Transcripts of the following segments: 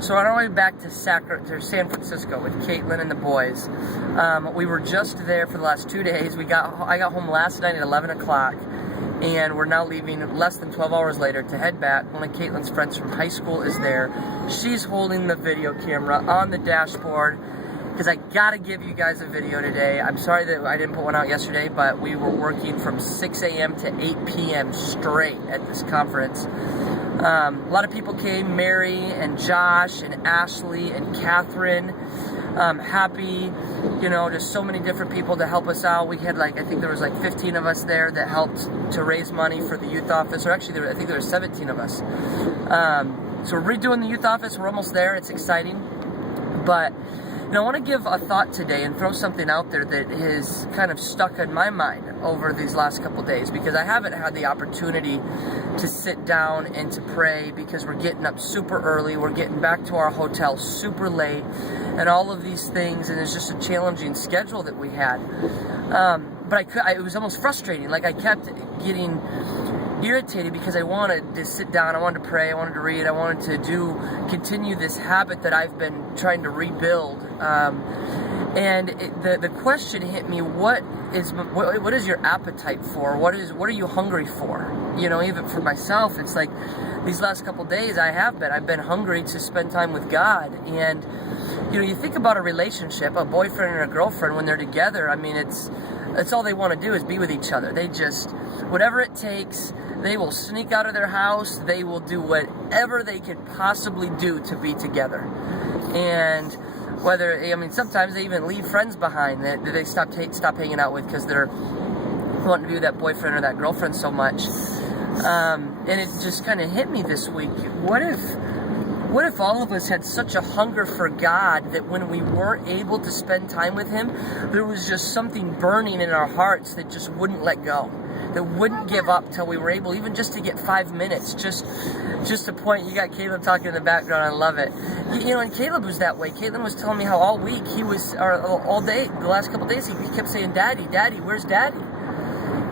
So on our way back to San Francisco with Caitlin and the boys, we were just there for the last 2 days. I got home last night at 11 o'clock, and we're now leaving less than 12 hours later to head back. One of Caitlin's friends from high school is there. She's holding the video camera on the dashboard, because I gotta give you guys a video today. I'm sorry that I didn't put one out yesterday, but we were working from 6 a.m. to 8 p.m. straight at this conference. A lot of people came, Mary and Josh and Ashley and Catherine, Happy, just so many different people to help us out. We had I think there was 15 of us there that helped to raise money for the youth office, or actually I think there were 17 of us. So we're redoing the youth office, we're almost there, it's exciting. But I want to give a thought today and throw something out there that has kind of stuck in my mind over these last couple days, because I haven't had the opportunity to sit down and to pray, because we're getting up super early, we're getting back to our hotel super late, and all of these things, and it's just a challenging schedule that we had. But it was almost frustrating. I kept getting irritated because I wanted to sit down, I wanted to pray, I wanted to read, I wanted to continue this habit that I've been trying to rebuild. And the question hit me: what is your appetite for? What are you hungry for? Even for myself, it's like these last couple days I've been hungry to spend time with God. And you think about a relationship, a boyfriend and a girlfriend, when they're together. I mean, it's all they want to do is be with each other. They just, whatever it takes, they will sneak out of their house. They will do whatever they could possibly do to be together. And sometimes they even leave friends behind that they stop hanging out with, because they're wanting to be with that boyfriend or that girlfriend so much. And it just kind of hit me this week. What if all of us had such a hunger for God that when we weren't able to spend time with Him, there was just something burning in our hearts that just wouldn't let go, that wouldn't give up till we were able, even just to get 5 minutes, just a point. You got Caleb talking in the background, I love it. And Caleb was that way. Caitlin was telling me how all week all day, the last couple days, he kept saying, "Daddy, Daddy, where's Daddy?"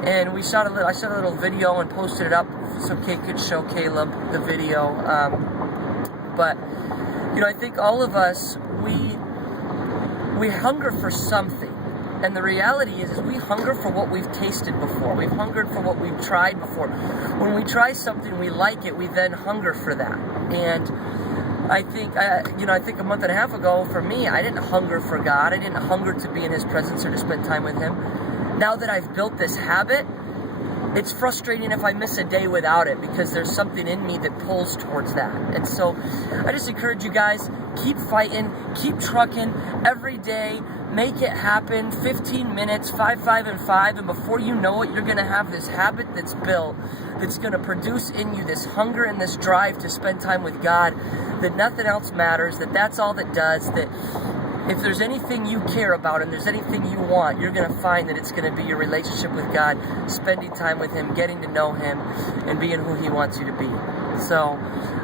And I shot a little video and posted it up so Kate could show Caleb the video. But I think all of us, we hunger for something. And the reality is we hunger for what we've tasted before. We've hungered for what we've tried before. When we try something, we like it, we then hunger for that. And I think a month and a half ago, for me, I didn't hunger for God. I didn't hunger to be in His presence or to spend time with Him. Now that I've built this habit, it's frustrating if I miss a day without it, because there's something in me that pulls towards that. And so I just encourage you guys, keep fighting, keep trucking every day, make it happen. 15 minutes, 5, 5, and 5, and before you know it, you're going to have this habit that's built, that's going to produce in you this hunger and this drive to spend time with God, that nothing else matters, that's all that does, that if there's anything you care about and there's anything you want, you're going to find that it's going to be your relationship with God, spending time with Him, getting to know Him, and being who He wants you to be. So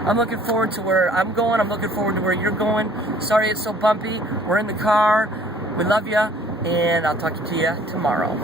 I'm looking forward to where I'm going. I'm looking forward to where you're going. Sorry it's so bumpy. We're in the car. We love you, and I'll talk to you tomorrow.